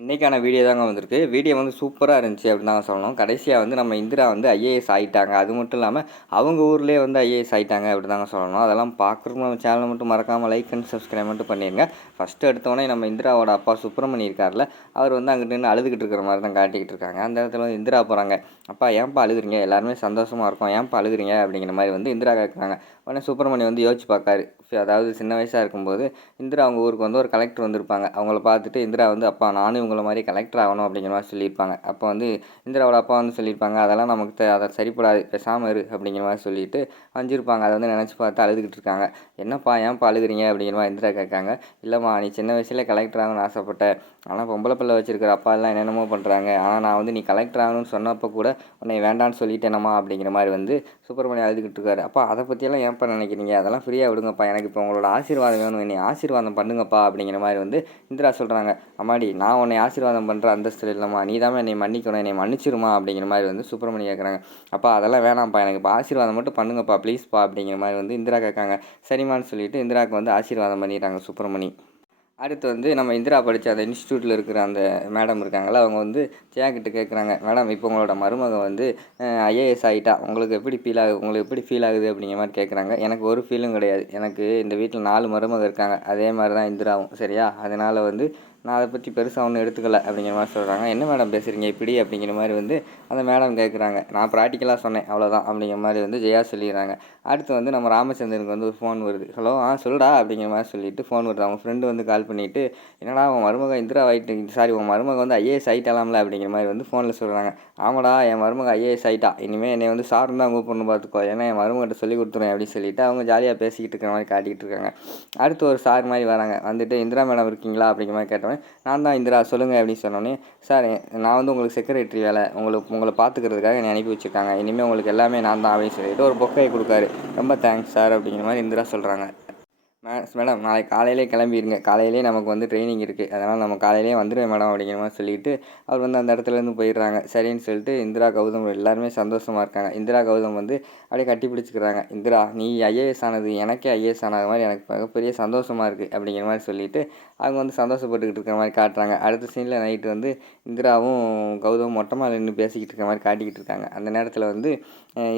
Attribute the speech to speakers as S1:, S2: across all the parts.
S1: இன்றைக்கான வீடியோ தாங்க வந்திருக்கு. வீடியோ வந்து சூப்பராக இருந்துச்சு அப்படின்னு தாங்க சொல்லணும். கடைசியாக வந்து நம்ம இந்திரா வந்து ஐஏஎஸ் ஆகிட்டாங்க அது மட்டும் இல்லாமல் அவங்க ஊர்லேயே வந்து ஐஏஎஸ் ஆகிட்டாங்க அப்படி தாங்க சொல்லணும். அதெல்லாம் பார்க்குறோம் நம்ம சேனலை மட்டும் மறக்காமல் லைக் அண்ட் சப்ஸ்கிரைப் மட்டும் பண்ணிடுங்க ஃபஸ்ட்டு எடுத்தோடனே நம்ம இந்திராவோட அப்பா சுப்பிரமணி இருக்கார்ல அவர் வந்து அங்கிட்டு நின்று அழுதுகிட்டு இருக்கிற மாதிரி தான் காட்டிக்கிட்டு இருக்காங்க. அந்த இடத்துல வந்து இந்திரா போகிறாங்க அப்பா ஏன்ப்பா அழுகுறீங்க? எல்லாருமே சந்தோஷமாக இருக்கும். ஏன்ப்பா அழுகுறீங்க? அப்படிங்கிற மாதிரி வந்து இந்திரா கேட்குறாங்க உடனே சுப்பிரமணி வந்து யோசிச்சு பார்க்காரு அதாவது சின்ன வயசாக இருக்கும்போது இந்திரா அவங்க ஊருக்கு வந்து ஒரு கலெக்டர் வந்திருப்பாங்க. அவங்கள பார்த்துட்டு இந்திரா வந்து அப்பா நானும் உங்களை மாதிரி கலெக்டர் ஆகணும் அப்படிங்கிற மாதிரி சொல்லியிருப்பாங்க. அப்போ வந்து இந்திராவோட அப்பா வந்து சொல்லியிருப்பாங்க அதெல்லாம் நமக்கு அதை சரிப்படாது பேசாமல் இரு அப்படிங்கிற மாதிரி சொல்லிட்டு வஞ்சிருப்பாங்க அதை வந்து நினச்சி பார்த்து அழுதுகிட்டு இருக்காங்க. என்னப்பா ஏன்ப்பா அழுகுறீங்க? அப்படிங்கிற மாதிரி இந்திரா கேட்காங்க. இல்லைம்மா நீ சின்ன வயசுல கலெக்டர் ஆகணும்னு ஆசைப்பட்ட ஆனால் பொம்பளை பிள்ளை வச்சிருக்கிற அப்பா எல்லாம் என்னென்னமோ பண்ணுறாங்க ஆனால் நான் வந்து நீ கலெக்டர் ஆகணும்னு சொன்னப்போ கூட உன்னை வேண்டான்னு சொல்லிட்டேனம்மா அப்படிங்கிற மாதிரி வந்து சுப்பிரமணியம் அழுதுகிட்டு இருக்காரு. அப்பா அதை பற்றியெல்லாம் ஏன்ப்பா நினைக்கிறீங்க? அதெல்லாம் ஃப்ரீயாக விடுங்கப்பா. எனக்கு இப்போ உங்களோட ஆசீர்வாதம் வேணும். என்னை ஆசீர்வாதம் பண்ணுங்கப்பா அப்படிங்கிற மாதிரி வந்து இந்திரா சொல்கிறாங்க அம்மாடி நான் உன்னை ஆசீர்வாதம் பண்ணுற அந்தஸ்தில் இல்லைம்மா. நீ தான் என்னை மன்னிக்கணும். என்னை மன்னிச்சிருமா அப்படிங்கிற மாதிரி வந்து சுப்பிரமணியம் கேட்குறாங்க அப்பா அதெல்லாம் வேணாம்ப்பா. எனக்கு இப்போ ஆசீர்வாதம் மட்டும் பண்ணுங்கப்பா. ப்ளீஸ்ப்பா அப்படிங்கிற மாதிரி வந்து இந்திரா கேட்காங்க. சரிம்மான்னு சொல்லிட்டு இந்திராவுக்கு வந்து ஆசீர்வாதம் பண்ணிடுறாங்க சுப்பிரமணி. அடுத்து வந்து நம்ம இந்திரா படித்த அந்த இன்ஸ்டியூட்டில் இருக்கிற அந்த மேடம் இருக்காங்களா அவங்க வந்து ஜெயாக்கிட்ட கேட்குறாங்க மேடம் இப்போ உங்களோட மருமக வந்து ஐஏஎஸ் ஆகிட்டா உங்களுக்கு எப்படி ஃபீல் ஆகுது உங்களுக்கு எப்படி ஃபீல் ஆகுது? அப்படிங்கிற மாதிரி கேட்குறாங்க எனக்கு ஒரு ஃபீலும் கிடையாது. எனக்கு இந்த வீட்டில் நாலு மருமக இருக்காங்க. அதே மாதிரி தான் இந்திராவும் சரியா? அதனால் வந்து நான் அதை பற்றி பெருசாக ஒன்றும் எடுத்துக்கல அப்படிங்கிற மாதிரி சொல்கிறாங்க என்ன மேடம் பேசுகிறீங்க இப்படி அப்படிங்கிற மாதிரி வந்து அந்த மேடம் கேட்குறாங்க நான் ப்ராக்டிக்கலாக சொன்னேன். அவ்வளோதான் அப்படிங்கிற மாதிரி வந்து ஜெயா சொல்லிடுறாங்க. அடுத்து வந்து நம்ம ராமச்சந்திரனுக்கு வந்து ஒரு ஃபோன் வருது. ஹலோ ஆ சொல்லுடா அப்படிங்கிற மாதிரி சொல்லிட்டு ஃபோன் வருது. அவங்க ஃப்ரெண்டு வந்து கால் பண்ணிவிட்டு என்னடா உன் மருமக இந்திரா ஆயிட்டு சாரி உன் மருமக வந்து ஐஏஎஸ் ஆகிட்டாலாம்ல அப்படிங்கிற மாதிரி வந்து ஃபோனில் சொல்கிறாங்க ஆமாடா என் மருமக ஐஏஎஸ் ஆகிட்டா இனிமேல் என்னை வந்து சார்னு தான் கூப்பிடணும் பார்த்துக்கோ ஏன்னா என் மருமகிட்ட சொல்லி கொடுத்துருவேன் அப்படின்னு சொல்லிட்டு அவங்க ஜாலியாக பேசிக்கிட்டு இருக்கிற மாதிரி காட்டிக்கிட்டு இருக்காங்க. அடுத்து ஒரு சார் மாதிரி வராங்க. வந்துட்டு இந்திரா மேடம் இருக்கீங்களா? அப்படிங்கிற மாதிரி கேட்டோன்னே நான் தான் இந்திரா சொல்லுங்கள் அப்படின்னு சொன்னோன்னே சார் நான் வந்து உங்களுக்கு செக்ரட்டரி வேலை உங்களுக்கு உங்களை பார்த்துக்கிறதுக்காக என்னை அனுப்பி வச்சுருக்காங்க. இனிமேல் உங்களுக்கு எல்லாமே நான் தான் அப்படின்னு சொல்லிட்டு ஒரு பொக்கையை கொடுக்காரு. ரொம்ப தேங்க்ஸ் சார் அப்படிங்கிற மாதிரி இந்திரா சொல்கிறாங்க மேடம் நாளைக்கு காலையிலே கிளம்பிடுங்க காலையிலே நமக்கு வந்து ட்ரைனிங் இருக்குது அதனால் நம்ம காலையிலே வந்துடுவேன் மேடம் அப்படிங்கிற மாதிரி சொல்லிட்டு அவர் வந்து அந்த இடத்துலேருந்து போயிடுறாங்க. சரின்னு சொல்லிட்டு இந்திரா கௌதம் எல்லாருமே சந்தோஷமாக இருக்காங்க. இந்திரா கௌதம் வந்து அப்படியே கட்டி பிடிச்சிக்கிறாங்க. இந்திரா நீ ஐஏஎஸ் ஆனது எனக்கே ஐஏஎஸ் ஆனது மாதிரி எனக்கு மிகப்பெரிய சந்தோஷமாக இருக்குது அப்படிங்கிற மாதிரி சொல்லிட்டு அவங்க வந்து சந்தோஷப்பட்டுக்கிட்டு இருக்கிற மாதிரி காட்டுறாங்க. அடுத்த சீனில் நைட்டு வந்து இந்திராவும் கௌதம் மொட்டை மாலை நின்று பேசிக்கிட்டு இருக்கிற மாதிரி காட்டிக்கிட்டு இருக்காங்க. அந்த நேரத்தில் வந்து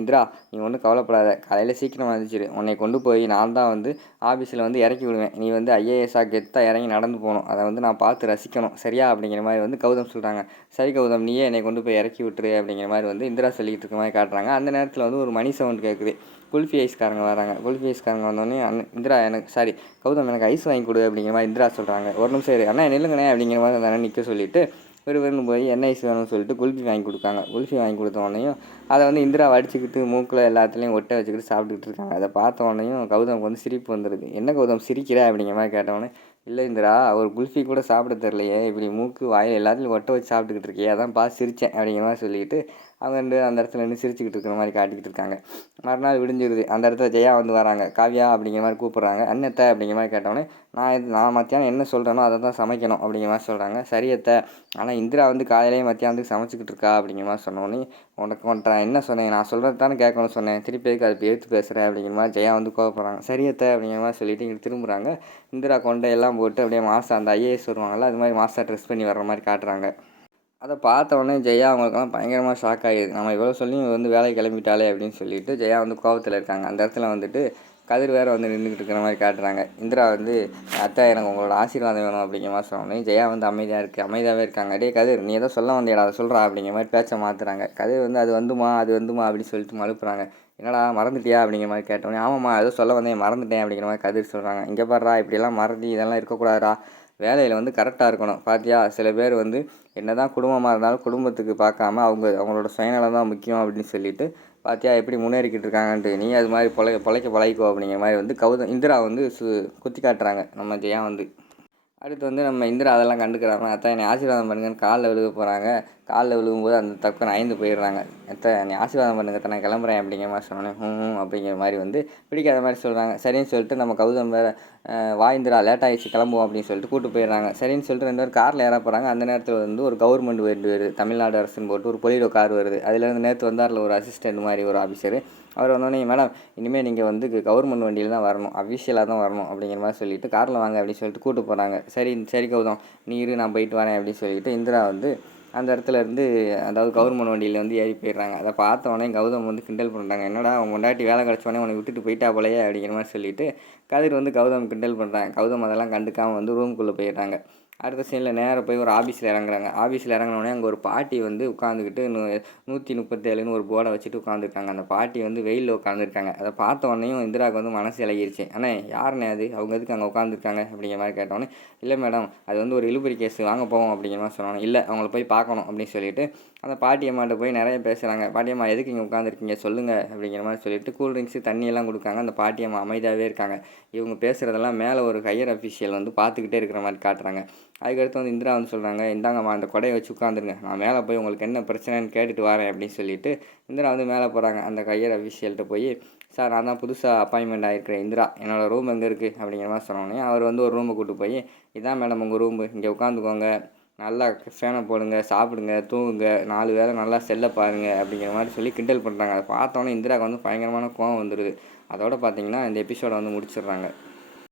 S1: இந்திரா நீ ஒன்றும் கவலைப்படாத. காலையில் சீக்கிரமாக இருந்துச்சு உன்னை கொண்டு போய் நான் தான் வந்து ஆஃபீஸில் வந்து இறக்கி விடுவேன். நீ வந்து ஐஏஎஸ்ஸாக கெத்தாக இறங்கி நடந்து போகணும். அதை வந்து நான் பார்த்து ரசிக்கணும். சரியா? அப்படிங்கிற மாதிரி வந்து கௌதம் சொல்கிறாங்க சரி கௌதம் நீயே என்னை கொண்டு போய் இறக்கி விட்டுரு அப்படிங்கிற மாதிரி வந்து இந்திரா சொல்லிக்கிட்டு இருக்க மாதிரி காட்டுறாங்க. அந்த நேரத்தில் வந்து ஒரு மணி சவுண்ட் கேட்குது குல்ஃபி ஐஸ்காரங்க வராங்க. குல்ஃபி ஐஸ்காரங்க வந்தோடனே அண்ணன் இந்திரா எனக்கு சாரி கௌதம் எனக்கு ஐஸ் வாங்கி கொடு அப்படிங்கிற மாதிரி இந்திரா சொல்கிறாங்க ஒரு நிமிஷம் இரு. அண்ணா நில்லுங்கண்ணே அப்படிங்கிற மாதிரி அந்த அண்ணன் நிற்க சொல்லிட்டு விறுவிறுன்னு போய் என்ன ஐஸ் வேணும்னு சொல்லிட்டு குல்ஃபி வாங்கி கொடுக்காங்க. குல்ஃபி வாங்கி கொடுத்த உடனேயும் அதை வந்து இந்திரா வடிச்சுக்கிட்டு மூக்கில் எல்லாத்துலேயும் ஒட்டை வச்சுக்கிட்டு சாப்பிட்டுக்கிட்டு இருக்காங்க. அதை பார்த்த உடனேயும் கௌதமுக்கு வந்து சிரிப்பு வந்துருக்கு என்ன கௌதம் சிரிக்கிற? அப்படிங்கிற மாதிரி கேட்டவொடனே இல்லை இந்திரா ஒரு குல்ஃபி கூட சாப்பிட தெரிலையே இப்படி மூக்கு வாயில் எல்லாத்துலையும் ஒட்ட வச்சு சாப்பிட்டுக்கிட்டு இருக்கியே அதான் பார்த்து சிரித்தேன் அப்படிங்கிற மாதிரி சொல்லிட்டு அவங்க ரெண்டு அந்த இடத்துல நின்று சிரிச்சுக்கிட்டு இருக்கிற மாதிரி காட்டிக்கிட்டு இருக்காங்க. மறுநாள் விடிஞ்சிருது அந்த இடத்துல ஜெயா வந்து வராங்க காவியா அப்படிங்கிற மாதிரி கூப்பிட்றாங்க அண்ணத்தை அப்படிங்கிற மாதிரி கேட்டோடனே நான் இது நான் மத்தியானம் என்ன சொல்கிறேனோ அதை தான் சமைக்கணும் அப்படிங்கிற மாதிரி சொல்கிறாங்க சரியத்தை ஆனால் இந்திரா வந்து காலையிலேயே மத்தியானத்துக்கு சமைச்சிக்கிட்டு இருக்கா அப்படிங்கிற மாதிரி சொன்னோன்னே உனக்கு உன்ட்ட என்ன சொன்னேன்? நான் சொல்கிறது தானே கேட்கணும்னு சொன்னேன். திருப்பி எதுக்கு அதை எடுத்து பேசுகிறேன் அப்படிங்கிற மாதிரி ஜெயா வந்து கோவப்படுறாங்க. சரியத்தை அப்படிங்கிற மாதிரி சொல்லிட்டு இங்கே திரும்புகிறாங்க இந்திரா கொண்டை எல்லாம் போட்டு அப்படியே மாஸ்டர் அந்த ஐஏஎஸ் வருவாங்கள்ல அது மாதிரி மாஸ்டர் ட்ரெஸ் பண்ணி வர்ற மாதிரி காட்டுறாங்க. அதை பார்த்த உடனே ஜெயா அவங்களுக்குலாம் பயங்கரமாக ஷாக் ஆகிடுது நம்ம இவ்வளோ சொல்லி வந்து வேலை கிளம்பிட்டாலே அப்படின்னு சொல்லிட்டு ஜெயா வந்து கோவத்தில் இருக்காங்க. அந்த இடத்துல வந்துட்டு கதிர் வேறு வந்து நின்றுக்கிட்டு இருக்கிற மாதிரி காட்டுறாங்க. இந்திரா வந்து அத்தா எனக்கு உங்களோட ஆசீர்வாதம் வேணும் அப்படிங்கிற மாதிரி சொன்னோடனே ஜெயா வந்து அமைதியாக இருக்குது அமைதியாகவே இருக்காங்க. டே கதிர் நீ ஏதோ சொல்ல வந்தியடா அதை சொல்கிறா அப்படிங்கிற மாதிரி பேச்சை மாற்றுறாங்க கதிர் வந்து அது வந்துமா அது வந்துமா அப்படின்னு சொல்லிட்டு மழுப்புறாங்க. என்னடா மறந்துட்டியா? அப்படிங்கிற மாதிரி கேட்டோன்னே ஆமாம்மா ஏதோ சொல்ல வந்தேன் மறந்துட்டேன் அப்படிங்கிற மாதிரி கதிர் சொல்கிறாங்க இங்கே பாடுறா இப்படியெல்லாம் மறந்து இதெல்லாம் இருக்கக்கூடாதுடா. வேலையில் வந்து கரெக்டாக இருக்கணும். பார்த்தியா சில பேர் வந்து என்ன தான் குடும்பமாக இருந்தாலும் குடும்பத்துக்கு பார்க்காம அவங்க அவங்களோட சுயநலம் தான் முக்கியம் அப்படின்னு சொல்லிட்டு பார்த்தியா எப்படி முன்னேறிக்கிட்டு இருக்காங்கன்ட்டு. நீ அது மாதிரி பொழை பொழைக்க பழகிக்கோ அப்படிங்கிற மாதிரி வந்து கௌதம் இந்திரா வந்து சு குத்தி காட்டுறாங்க. நம்ம ஜெயா வந்து. அடுத்து வந்து நம்ம இந்திரா அதெல்லாம் கண்டுக்கிறாங்க. அத்தை என்னை ஆசீர்வாதம் பண்ணுங்கன்னு காலில் விழுக போகிறாங்க காலில் விழுகும்போது அந்த தக்கம் ஐந்து போயிடுறாங்க. அத்தை என்னை ஆசீர்வாதம் பண்ணுங்க அத்தை, நான் கிளம்புறேன் அப்படிங்கிற மாதிரி சொன்னேன் ம் அப்படிங்கிற மாதிரி வந்து பிடிக்காத மாதிரி சொல்கிறாங்க சரின்னு சொல்லிட்டு நம்ம கௌதம் வேறு வா இந்திரா லேட் ஆகிடுச்சு கிளம்புவோம் அப்படின்னு சொல்லிட்டு கூட்டு போயிடுறாங்க. சரின்னு சொல்லிட்டு ரெண்டு பேரும் காரில் ஏற போகிறாங்க அந்த நேரத்தில் வந்து ஒரு கவர்மெண்ட் வருது வருது. தமிழ்நாடு அரசுன்னு போட்டு ஒரு பொலிடோ கார் வருது. அதுலேருந்து நேற்று வந்தாரில் ஒரு அசிஸ்டன்ட் மாதிரி ஒரு ஆஃபீஸர் அவர் வந்தோடனே மேடம் இனிமேல் நீங்கள் வந்து கவர்மெண்ட் வண்டியில் தான் வரணும். அஃபிஷியலாக தான் வரணும். அப்படிங்கிற மாதிரி சொல்லிவிட்டு காரில் வாங்க அப்படின்னு சொல்லிட்டு கூட்டு போகிறாங்க சரி சரி கௌதம் நீ இரு நான் போயிட்டு வரேன் அப்படின்னு சொல்லிட்டு இந்திரா வந்து அந்த இடத்துல இருந்து அதாவது கவர்மெண்ட் வண்டியில் வந்து ஏறி போயிடுறாங்க. அதை பார்த்த உடனே கௌதம் வந்து கிண்டல் பண்ணுறாங்க என்னடா அவன் கொண்டாட்டி வேலை கிடச்சோடனே உனக்கு விட்டுட்டு போயிட்டா போலையே அப்படிங்கிற மாதிரி சொல்லிவிட்டு கதிர் வந்து கௌதம் கிண்டல் பண்ணுறாங்க கௌதம் அதெல்லாம் கண்டுக்காமல் வந்து ரூம்குள்ளே போயிடுறாங்க. அடுத்த சீனில் நேராக போய் ஒரு ஆஃபீஸில் இறங்குறாங்க. ஆஃபீஸில் இறங்கினோடனே அங்கே ஒரு பாட்டி வந்து உட்காந்துக்கிட்டு நூ நூற்றி முப்பத்தேழுன்னு ஒரு போர்டை வச்சுட்டு உட்காந்துருக்காங்க அந்த பாட்டி வந்து வெயிலில் உட்காந்துருக்காங்க அதை பார்த்த உடனேயும் இந்திராவுக்கு வந்து மனசு இலகிருச்சு. அண்ணே யாருண்ணே அது? அவங்க எதுக்கு அங்கே உட்காந்துருக்காங்க அப்படிங்கிற மாதிரி கேட்டோன்னே இல்லை மேடம் அது வந்து ஒரு இழுபறி கேஸ் வாங்க போவோம். அப்படிங்கிற மாதிரி சொன்னாங்க இல்லை அவங்கள போய் பார்க்கணும். அப்படின்னு சொல்லிட்டு அந்த பாட்டியம்மாட்ட போய் நிறைய பேசுகிறாங்க பாட்டியம்மா எதுக்கு இங்கே உட்காந்துருக்கீங்க சொல்லுங்கள் அப்படிங்கிற மாதிரி சொல்லிட்டு கூல் ட்ரிங்க்ஸு தண்ணியெல்லாம் கொடுக்காங்க. அந்த பாட்டியம்மா அமைதியாகவே இருக்காங்க. இவங்க பேசுகிறதெல்லாம் மேலே ஒரு ஹையர் அஃபிஷியல் வந்து பார்த்துக்கிட்டே இருக்கிற மாதிரி காட்டுறாங்க. அதுக்கடுத்து வந்து இந்திரா வந்து சொல்கிறாங்க இந்தாங்கம்மா அந்த கொடையை வச்சு உட்காந்துருங்க நான் மேலே போய் உங்களுக்கு என்ன பிரச்சனைன்னு கேட்டுட்டு வரேன் அப்படின்னு சொல்லிட்டு இந்திரா வந்து மேலே போகிறாங்க அந்த கையர் அஃபிஷியல்கிட்ட போய் சார் நான் தான் புதுசாக அப்பாயின்மெண்ட் ஆகிருக்கிறேன் இந்திரா. என்னோடய ரூம் எங்கே இருக்குது அப்படிங்கிற மாதிரி சொன்னோன்னே அவர் வந்து ஒரு ரூமை கூட்டு போய் இதான் மேடம் உங்கள் ரூமு இங்கே உட்காந்துக்கோங்க. நல்லா ஃபேனை போடுங்க சாப்பிடுங்க தூங்குங்க. நாலு வேளை நல்லா செல்ல பாருங்கள் அப்படிங்கிற மாதிரி சொல்லி கிண்டல் பண்ணுறாங்க அதை பார்த்தோன்னே இந்திராவுக்கு வந்து பயங்கரமான கோவம் வந்துடுது அதோட பார்த்தீங்கன்னா இந்த எபிசோடை வந்து முடிச்சிடுறாங்க.